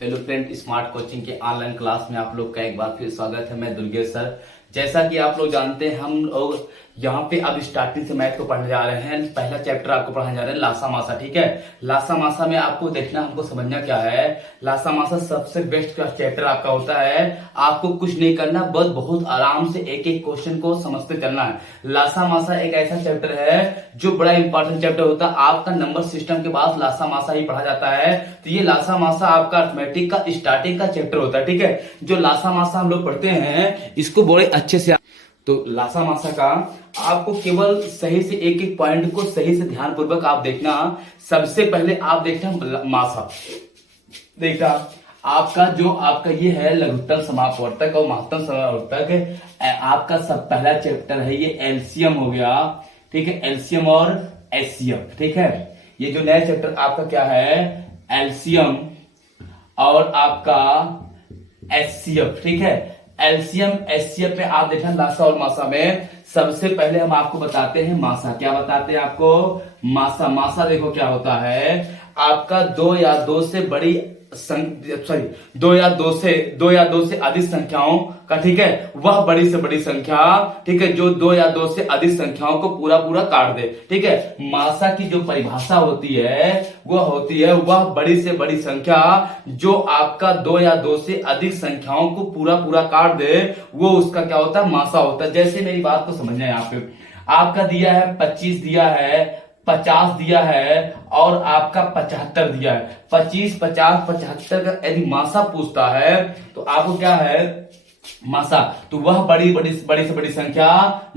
Hello friend, smart coaching के online class में आप लोग का एक बार फिर स्वागत है। मैं दुर्गेश सर। जैसा कि आप लोग जानते हैं, हम लोग यहाँ पे अब स्टार्टिंग से मैथ को पढ़ने जा रहे हैं। पहला चैप्टर आपको पढ़ाने जा रहे हैं लासा मासा। ठीक है, लासा मासा में आपको देखना, हमको समझना क्या है। लासा मासा सबसे बेस्ट का चैप्टर आपका होता है। आपको कुछ नहीं करना, बस बहुत आराम से एक एक क्वेश्चन को समझते चलना है। लासा मासा एक ऐसा चैप्टर है जो बड़ा इंपॉर्टेंट चैप्टर होता है। आपका नंबर सिस्टम के बाद लासा मासा ही पढ़ा जाता है। तो ये लासा मासा आपका अर्थमेटिक का स्टार्टिंग का चैप्टर होता है। ठीक है, जो लासा मासा हम लोग पढ़ते हैं इसको बड़े अच्छे से, तो लासा मासा का आपको केवल सही से एक एक पॉइंट को सही से ध्यान पूर्वक आप देखना। सबसे पहले आप देखना मासा, देखा आपका जो आपका ये है लघुत्तम समापवर्तक और महत्तम समापवर्तक। आपका सब पहला चैप्टर है ये एलसीएम हो गया। ठीक है, एलसीएम और एचसीएफ। ठीक है, ये जो नया चैप्टर आपका क्या है, एलसीएम और आपका एचसीएफ। ठीक है, एलसीएम एचसीएफ में आप देखना लासा और मासा में सबसे पहले हम आपको बताते हैं मासा। क्या बताते हैं आपको? मासा। मासा देखो क्या होता है, आपका दो या दो से बड़ी दो या दो से अधिक संख्याओं का, ठीक है, वह बड़ी से बड़ी संख्या, ठीक है, जो दो या दो से अधिक संख्याओं को पूरा पूरा काट दे। ठीक है, मासा की जो परिभाषा होती है वह होती है वह बड़ी से बड़ी संख्या जो आपका दो या दो से अधिक संख्याओं को पूरा पूरा काट दे, वो उसका क्या होता है, मासा होता है। जैसे मेरी बात को समझना है, यहाँ पे आपका दिया है 25 दिया है, 50 दिया है और आपका 75 दिया है। 25, 50, 75 का यदि मासा पूछता है तो आपको क्या है, मासा। तो वह बड़ी से बड़ी संख्या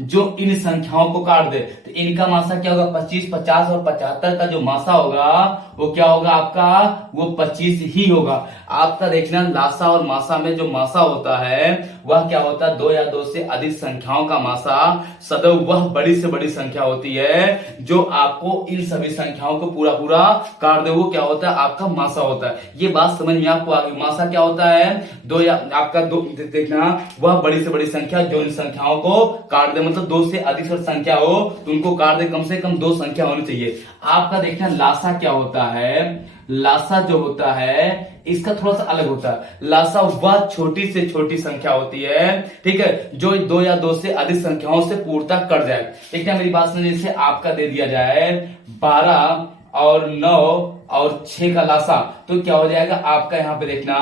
जो इन संख्याओं को काट दे, तो इनका मासा क्या होगा, 25, 50 और 75 का जो मासा होगा वो क्या होगा आपका, वो 25 ही होगा। आपका देखना लासा और मासा में जो मासा होता है वह क्या होता है, दो या दो से अधिक संख्याओं का मासा सदैव वह बड़ी से बड़ी संख्या होती है जो आपको इन सभी संख्याओं को पूरा पूरा काट दे, वो क्या होता है, आपका मासा होता है। ये बात समझ में आपको आ गई। मासा क्या होता है, दो या आपका दो, देखना वह बड़ी से बड़ी संख्या जो इन संख्याओं को काट दे, मतलब दो से अधिक संख्या हो तो उनको काट दे, कम से कम दो संख्या होनी चाहिए। आपका देखना लासा क्या होता है, लासा जो होता है इसका थोड़ा सा अलग होता है। लासा वह छोटी से छोटी संख्या होती है, ठीक है, जो दो या दो से अधिक संख्याओं से पूर्णतः कट जाए। ठीक है, मेरी बात सुनिए, जैसे आपका दे दिया जाए 12 और 9 और 6 का लासा, तो क्या हो जाएगा आपका, यहाँ पे देखना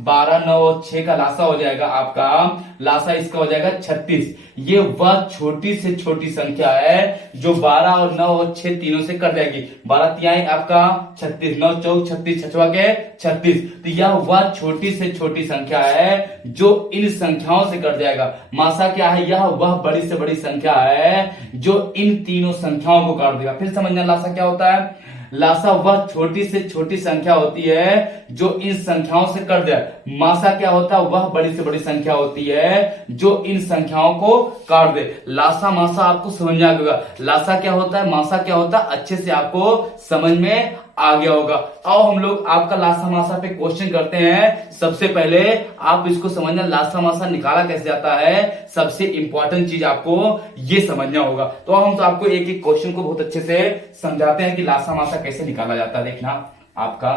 12, 9 और 6 का लासा हो जाएगा आपका, लासा इसका हो जाएगा 36। ये वह छोटी से छोटी संख्या है जो 12 और 9 और 6 तीनों से कट जाएगी। 12 तिहाई आपका 36, 9 चौक 36, छठवा के 36। तो यह वह छोटी से छोटी संख्या है जो इन संख्याओं से कट जाएगा। मासा क्या है, यह वह बड़ी से बड़ी संख्या है जो इन तीनों संख्याओं को काट देगा। फिर समझना लासा क्या होता है, लासा वह छोटी से छोटी संख्या होती है जो इन संख्याओं से कट जाए। मासा क्या होता है, वह बड़ी से बड़ी संख्या होती है जो इन संख्याओं को काट दे। लासा मासा आपको समझ में आ गया। लासा क्या होता है, मासा क्या होता है, अच्छे से आपको समझ में आ गया होगा। आओ हम लोग आपका लासा मासा पे क्वेश्चन करते हैं। सबसे पहले आप इसको समझना, लासा मासा निकाला कैसे जाता है, सबसे इंपॉर्टेंट चीज आपको ये समझना होगा। तो हम तो आपको एक एक क्वेश्चन को बहुत अच्छे से समझाते हैं कि लासा मासा कैसे निकाला जाता है। देखना आपका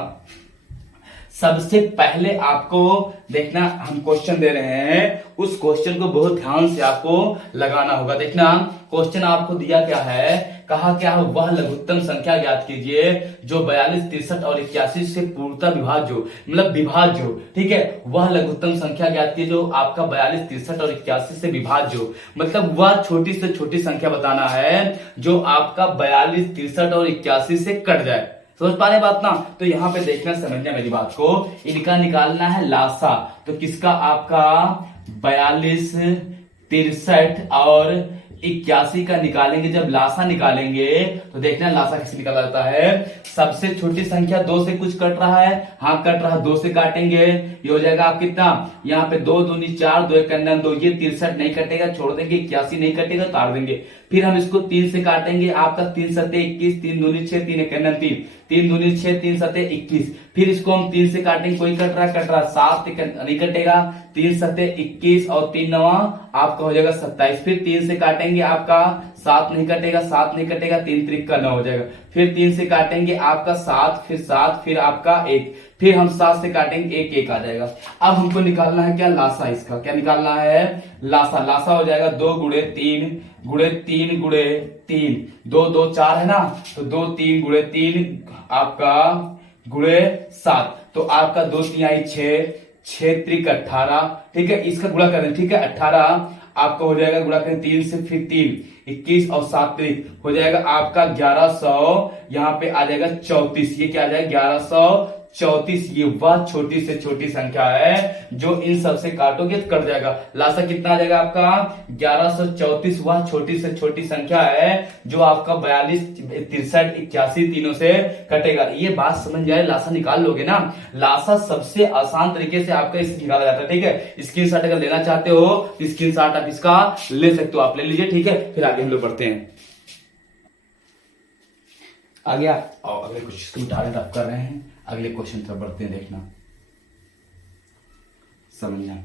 सबसे पहले आपको देखना, हम क्वेश्चन दे रहे हैं, उस क्वेश्चन को बहुत ध्यान से आपको लगाना होगा। देखना क्वेश्चन आपको दिया क्या है, कहा क्या है, वह लघुत्तम संख्या ज्ञात कीजिए जो 42, 63 और 81 से पूर्णतः विभाज्य हो, मतलब विभाज्य हो। ठीक है, वह लघुत्तम संख्या ज्ञात कीजिए जो आपका 42, 63 और 81 से विभाज्य हो, मतलब वह छोटी से छोटी संख्या बताना है जो आपका 42, 63 और 81 से कट जाए। समझ पा रहे बात ना? तो यहाँ पे देखना, समझना मेरी बात को, इनका निकालना है लासा। तो किसका, आपका 42, 63 और 81 का निकालेंगे। जब लासा निकालेंगे तो देखना लासा कैसे निकाला जाता है। सबसे छोटी संख्या 2 से कुछ कट रहा है, हाँ कट रहा है, 2 से काटेंगे, ये हो जाएगा आप कितना, यहाँ पे 2 दूनी 4, 2 एक 2, ये 63 नहीं कटेगा, छोड़ देंगे, 81 नहीं कटेगा, काट देंगे। फिर हम इसको 3 से काटेंगे, आपका 3 सते 21, 3 दूनी 6, 3 एक 3, 3 दूनी 6, 3 सते 21। फिर इसको हम 3 से काटेंगे, कोई कट रहा 7 नहीं कटेगा, 3 सते 21 और 3 नवा आपका हो जाएगा 27। फिर 3 से काटेंगे, आपका 7 नहीं कटेगा, 7 नहीं कटेगा, 3 त्रिक का 9 हो जाएगा। फिर 3 से काटेंगे आपका 7, फिर 7, फिर आपका 1, फिर हम 7 से काटेंगे, एक एक आ जाएगा। अब हमको निकालना है क्या, लासा। इसका क्या निकालना है, लासा। लासा हो जाएगा 2 गुणे 3 गुणे 3 गुणे 3, 2 2 4 है ना, तो 2 3 गुणे 3 आपका गुणे 7, तो आपका 2 3 6, 6 त्रिक 18, ठीक है। इसका गुणा करें, ठीक है, 18 आपका हो जाएगा, गुणा करें 3 से, फिर 3 21 और 7 त्रिक हो जाएगा आपका 1100, यहाँ पे आ जाएगा 34। ये क्या आ जाएगा 1134। ये वह छोटी से छोटी संख्या है जो इन सबसे काटोगे तो कट जाएगा। लासा कितना आ जाएगा आपका 1134। वह छोटी से छोटी संख्या है जो आपका 42 63 81 तीनों से कटेगा। ये बात समझ जाए, लासा निकाल लोगे ना। लासा सबसे आसान तरीके से आपका इससे निकाला जाता है, ठीक है। स्क्रीनशॉट अगर लेना चाहते हो तो स्क्रीनशॉट आप इसका ले सकते हो, आप ले लीजिए, ठीक है। फिर आगे हम लोग बढ़ते हैं। आ गया, और अगले क्वेश्चन टारगेट कर रहे हैं, अगले क्वेश्चन पर बढ़ते हैं, देखना समझना।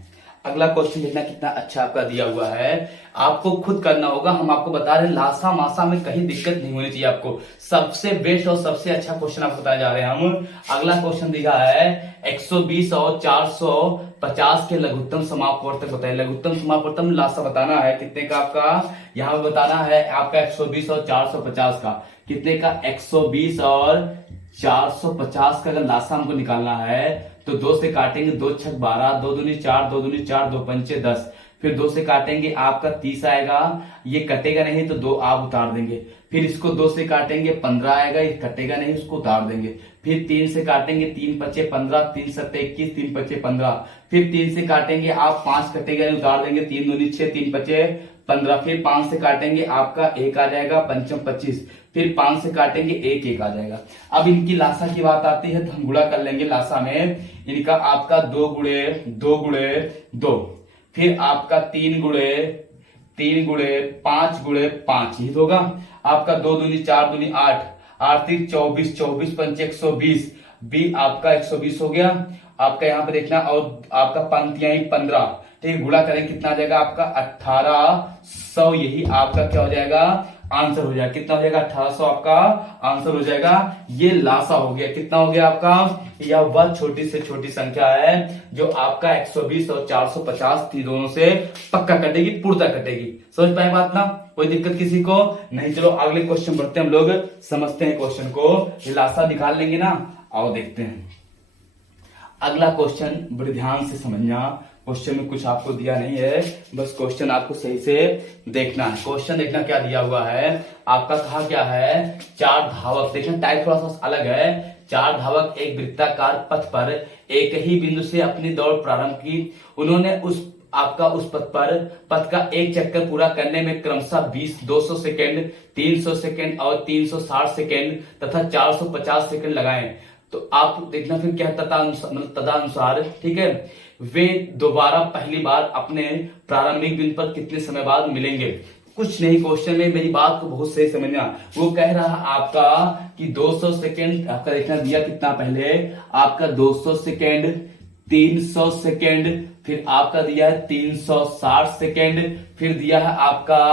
अगला क्वेश्चन देखना कितना अच्छा आपका दिया हुआ है, आपको खुद करना होगा। हम आपको बता रहे हैं लासा मासा में कहीं दिक्कत नहीं होनी चाहिए आपको। सबसे बेस्ट और सबसे अच्छा क्वेश्चन आपको बताया जा रहे हैं हम। अगला क्वेश्चन दिया है 120 और 450 के लघुत्तम समापवर्तक बताइए। लघुत्तम समापवर्तक लासा बताना है कितने का आपका, यहाँ पे बताना है आपका 120 और 450 का, कितने का 120 और 450 का अगर लासा हमको निकालना है तो 2 से काटेंगे, 2 छक 12, 2 दूनी 4, 2 दूनी 4, 2 पंचे 10, फिर 2 से काटेंगे आपका 30 आएगा, ये कटेगा नहीं तो 2 आप उतार देंगे। फिर इसको 2 से काटेंगे 15 आएगा, ये कटेगा नहीं, उसको उतार देंगे। फिर 3 से काटेंगे, 3 पचे 15, 3 सत्ते 21, 3 पचे 15। फिर 3 से काटेंगे आप 5 कटेगा नहीं, उतार देंगे, 3 दूनी 6, 3 पचे 15। फिर 5 से काटेंगे आपका 1 आ जाएगा, पंचम 25। फिर 5 से काटेंगे 1 1 आ जाएगा। अब इनकी लासा की बात आती है तो हम गुणा कर लेंगे। लासा में इनका आपका 2 गुणे 2 गुणे 2, फिर आपका 3 गुणे 3 गुणे 5 गुणे 5, ये होगा आपका 2 दूनी 4 दूनी 8, 8 3 24, 24 पंचे 120, बी आपका 120 हो गया आपका, यहाँ पे देखना। और आपका पंक्तियां 15, ठीक, गुणा करें कितना आ जाएगा आपका 1800। यही आपका क्या हो जाएगा, आंसर हो जाएगा। कितना हो जाएगा 1800 आपका आंसर हो जाएगा। ये लासा हो गया, कितना हो गया आपका, यह वह छोटी से छोटी संख्या है जो आपका 120 और 450 थी, दोनों से पक्का कटेगी, पूर्णता कटेगी। समझ पाए बात ना, कोई दिक्कत किसी को नहीं। चलो अगले क्वेश्चन बढ़ते हैं, हम लोग समझते हैं क्वेश्चन को। ये लासा निकाल लेंगे ना, आओ देखते हैं अगला क्वेश्चन। बड़े ध्यान से समझना, क्वेश्चन में कुछ आपको दिया नहीं है, बस क्वेश्चन आपको सही से देखना है। क्वेश्चन देखना क्या दिया हुआ है आपका, कहा क्या है, 4 धावक, देखना टाइप थोड़ा सा अलग है। 4 धावक एक वृत्ताकार पथ पर एक ही बिंदु से अपनी दौड़ प्रारंभ की। उन्होंने उस पथ का एक चक्कर पूरा करने में क्रमशः 200 सेकेंड, 300 सेकेंड और 360 सेकेंड तथा 450 सेकेंड लगाए। तो आप देखना फिर क्या तदनुसार, ठीक है, वे दोबारा पहली बार अपने प्रारंभिक बिंदु पर कितने समय बाद मिलेंगे। कुछ नहीं, क्वेश्चन में मेरी बात को बहुत सही समझना। वो कह रहा आपका कि 200 सेकेंड आपका देखना दिया कितना, पहले आपका 200 सेकेंड, 300 सेकेंड, फिर आपका दिया है 360 सेकेंड, फिर दिया है आपका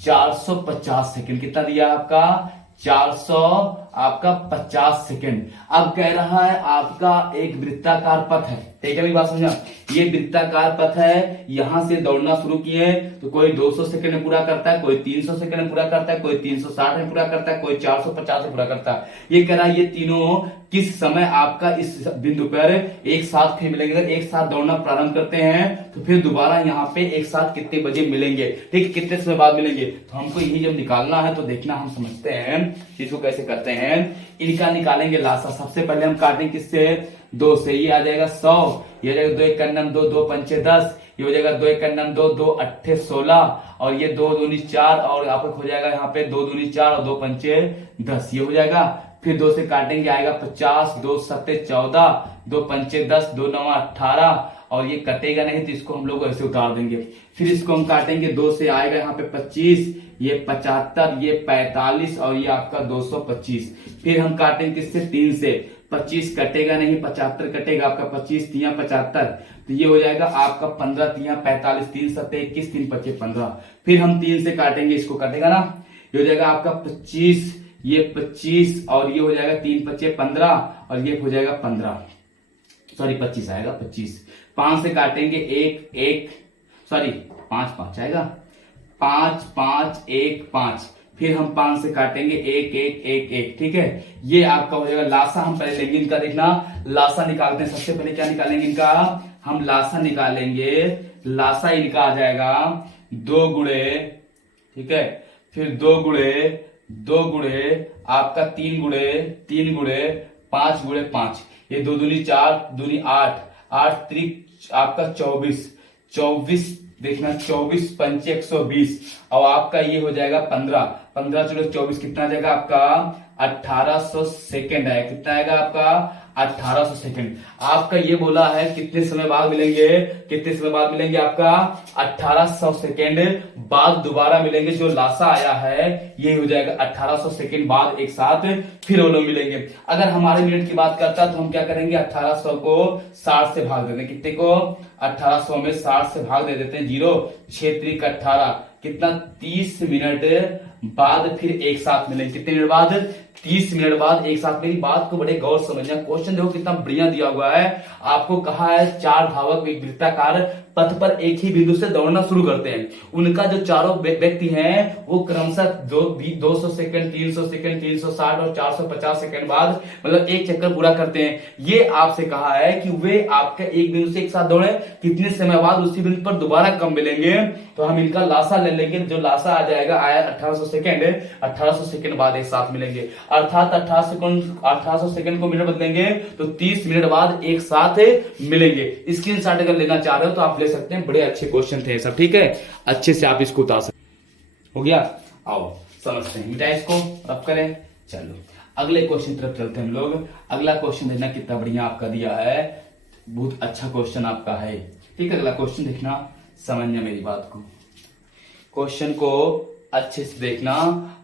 450 सेकेंड। कितना दिया है आपका 450 सेकेंड। अब कह रहा है आपका एक वृत्ताकार पथ है, ठीक है, मेरी बात समझा। ये वृत्ताकार पथ है, यहां से दौड़ना शुरू किए तो कोई 200 सेकंड में पूरा करता है, कोई 300 सेकंड में पूरा करता है, कोई 360 में पूरा करता है, कोई 450 में पूरा करता है। ये कह रहा है ये तीनों किस समय आपका इस बिंदु पर एक साथ फिर मिलेंगे। अगर एक साथ दौड़ना प्रारंभ करते हैं तो फिर दोबारा यहाँ पे एक साथ कितने बजे मिलेंगे, ठीक, कितने समय बाद मिलेंगे। तो हमको यही जब निकालना है तो देखना, हम समझते हैं इसको कैसे करते हैं। इनका निकालेंगे लासा। सबसे पहले हम काटेंगे किससे, 2 से। ये आ जाएगा 100, ये जाएगा 2 1 2, 2 पंचे 10, ये हो जाएगा 2 1 2, 2 अट्ठे 16, और ये 2 दूनी 4, और आपका हो जाएगा यहाँ पे 2 दूनी 4 और 2 पंचे 10, ये हो जाएगा। फिर 2 से काटेंगे आएगा 50, 2 सत्ते 14, 2 पंचे 10, 2 9 18, और ये कटेगा नहीं तो इसको हम लोग ऐसे उतार देंगे। फिर इसको हम काटेंगे, 2 से आएगा यहाँ पे 25, ये 75, ये 45, और ये आपका 225। फिर हम काटेंगे किससे, 3 से। 25 कटेगा नहीं, 75 कटेगा आपका, 25 तिया 75, तो ये हो जाएगा आपका 15 तिया 45, 3 सत्ते 21, 3 पच्चे 15। फिर हम 3 से काटेंगे, इसको कटेगा ना, ये हो जाएगा आपका 25, ये 25, और ये हो जाएगा 3 पच्चे 15, और ये हो जाएगा 15। सॉरी 25 आएगा, 25। 5 से काटेंगे 1 1, सॉरी 5 5 आएगा, 5 5 1 5। फिर हम 5 से काटेंगे 1 1 1 1, ठीक है। ये आपका हो जाएगा लासा। हम पहले लेंगे इनका, देखना लासा निकालते हैं। सबसे पहले क्या निकालेंगे इनका, हम लासा निकालेंगे। लासा इनका आ जाएगा 2 गुणे, ठीक है, फिर 2 गुणे आपका 3 गुणे 5 गुणे 5, ये 2 दूनी 4, दूनी 8, 8 त्रिक आपका 24, देखना 24 पंचे 120, और आपका ये हो जाएगा 15, 15 चलो 24, कितना आ जाएगा आपका 1800 सेकेंड आएगा। कितना आएगा आपका 1800 सेकेंड। आपका ये बोला है कितने समय बाद मिलेंगे, कितने समय बाद मिलेंगे, आपका 1800 सेकेंड बाद दोबारा मिलेंगे। जो लासा आया है ये हो जाएगा 1800 सेकेंड बाद एक साथ फिर वो लोग मिलेंगे। अगर हमारे मिनट की बात करता तो हम क्या करेंगे, 1800 को 60 से भाग देते हैं। कितने को, 1800 में 60 से भाग दे देते हैं, 0 6 त्रिक 18, कितना 30 मिनट बाद फिर एक साथ मिलेंगे। कितने मिनट बाद, 30 मिनट बाद एक साथ। मेरी बात को बड़े गौर समझना, क्वेश्चन देखो कितना बढ़िया दिया हुआ है। आपको कहा है 4 धावक एक वृत्ताकार पथ पर एक ही बिंदु से दौड़ना शुरू करते हैं। उनका जो चारों व्यक्ति हैं वो क्रमशः 200 सेकंड, 300 सेकंड, 360 और 450 सेकंड बाद मतलब एक चक्कर पूरा करते हैं। ये आपसे कहा है कि वे आपके एक बिंदु से एक साथ दौड़े, कितने समय बाद उसी बिंदु पर दोबारा कब मिलेंगे। तो हम इनका लासा ले लेंगे। जो लासा आ जाएगा आया 1800 सेकंड, 1800 सेकंड बाद एक साथ मिलेंगे। अर्थात 1800 सेकंड को मिनट बदलेंगे तो 30 मिनट बाद एक साथ मिलेंगे। स्क्रीनशॉट अगर लेना चाह रहे हो तो आप ले सकते हैं। बड़े अच्छे क्वेश्चन थे सब, ठीक है, अच्छे से आप इसको उतार सकते। हो गया, आओ समझते हैं, मिटाए इसको, रब करें। चलो अगले क्वेश्चन तरफ चलते हैं हम लोग। अगला क्वेश्चन देखना कितना बढ़िया आपका दिया है, बहुत अच्छा क्वेश्चन आपका है, ठीक है। अगला क्वेश्चन देखना, समझना मेरी बात को, क्वेश्चन को अच्छे से देखना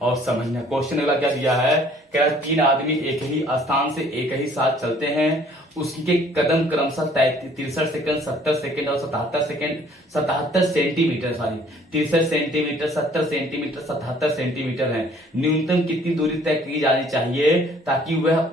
और समझना। क्वेश्चन अगला क्या दिया है, कह रहा 3 आदमी एक ही स्थान से एक ही साथ चलते हैं, उसके कदम क्रमशः 63 सेकंड, 70 सेकंड और 77 centimetre, sorry 63 centimetre, 70 centimetre, 77 centimetre है। न्यूनतम कितनी दूरी तय की जानी चाहिए ताकि वह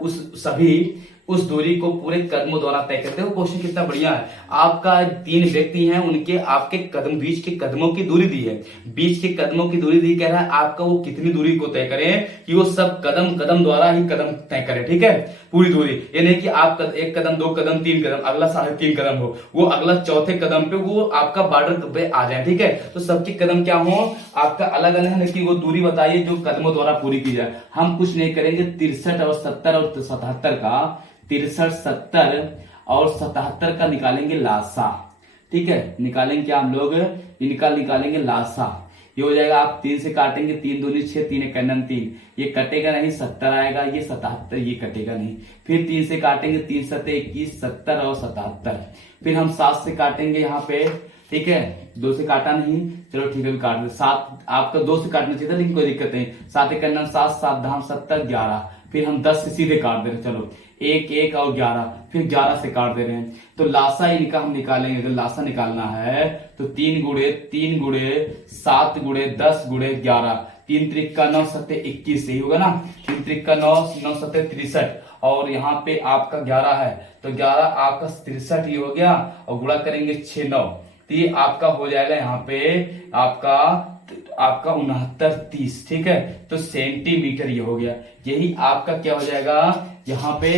उस दूरी को पूरे कदमों द्वारा तय करते हो। क्वेश्चन कितना बढ़िया है। आपका 3 व्यक्ति हैं, उनके आपके कदम, बीच के कदमों की दूरी दी है, बीच के कदमों की दूरी दी, कह रहा है आपका वो कितनी दूरी को तय करें कि वो सब कदम द्वारा ही कदम तय करें, ठीक है, पूरी दूरी। ये नहीं कि आप 1 कदम 2 कदम 3 कदम, अगला 3.5 कदम हो, वो अगला 4थे कदम पे वो आपका बॉर्डर पे आ जाए, ठीक है। तो सबके कदम क्या हो, आपका अलग अलग है, लेकिन वो दूरी बताइए जो कदमों द्वारा पूरी की जाए। हम कुछ नहीं करेंगे, 63 और 70 और 77 का, 63 70 और 77 का निकालेंगे लासा, ठीक है। निकालेंगे क्या हम लोग, इनका निकालेंगे लासा। ये हो जाएगा, आप 3 से काटेंगे, 3 दूनी 6, 3 एक 3, ये कटेगा नहीं, 70 आएगा, ये 77 ये कटेगा नहीं। फिर 3 से काटेंगे, 3 7 21, 70 और 77। फिर हम 7 से काटेंगे यहाँ पे, ठीक है, 2 से काटा नहीं, चलो ठीक है काट दे। 7 आपका 2 से काटना चाहिए था, लेकिन कोई दिक्कत नहीं। 7 एक 7, 7 धाम 70, 11। फिर हम 10 से सीधे काट दे रहे, चलो 1 1 और 11, फिर 11 से काट दे रहे हैं। तो लासा इनका हम निकालेंगे। अगर लासा निकालना है तो 3 गुणे 7 गुणे 10 गुणे 11, 3 त्रिक का 9 7 21, सही होगा ना, 3 त्रिक का 9 9 7 63, और यहाँ पे आपका 11 है तो 11 आपका 63 ही हो गया, और गुणा करेंगे 6 9, तो ये आपका हो जाएगा यहाँ पे आपका 69 30, ठीक है। तो सेंटीमीटर ये हो गया, यही आपका क्या हो जाएगा, यहाँ पे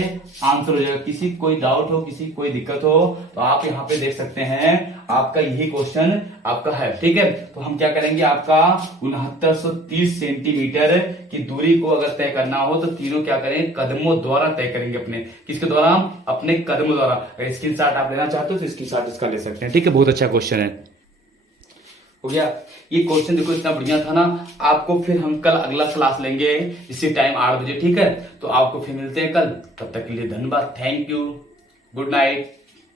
आंसर हो जाएगा। किसी कोई डाउट हो, किसी कोई दिक्कत हो तो आप यहाँ पे देख सकते हैं, आपका यही क्वेश्चन आपका है, ठीक है। तो हम क्या करेंगे, आपका 6930 सेंटीमीटर की दूरी को अगर तय करना हो तो तीनों क्या करें, कदमों द्वारा तय करेंगे। अपने किसके द्वारा, अपने कदमों द्वारा। अगर स्क्रीनशॉट आप लेना चाहते हो तो स्क्रीनशॉट इसका ले सकते हैं, ठीक है। बहुत अच्छा क्वेश्चन है, हो गया। ये क्वेश्चन देखो इतना बढ़िया था ना। आपको फिर हम कल अगला क्लास लेंगे इसी टाइम 8 बजे, ठीक है। तो आपको फिर मिलते हैं कल, तब तक के लिए धन्यवाद, थैंक यू, गुड नाइट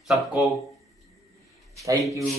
सबको, थैंक यू।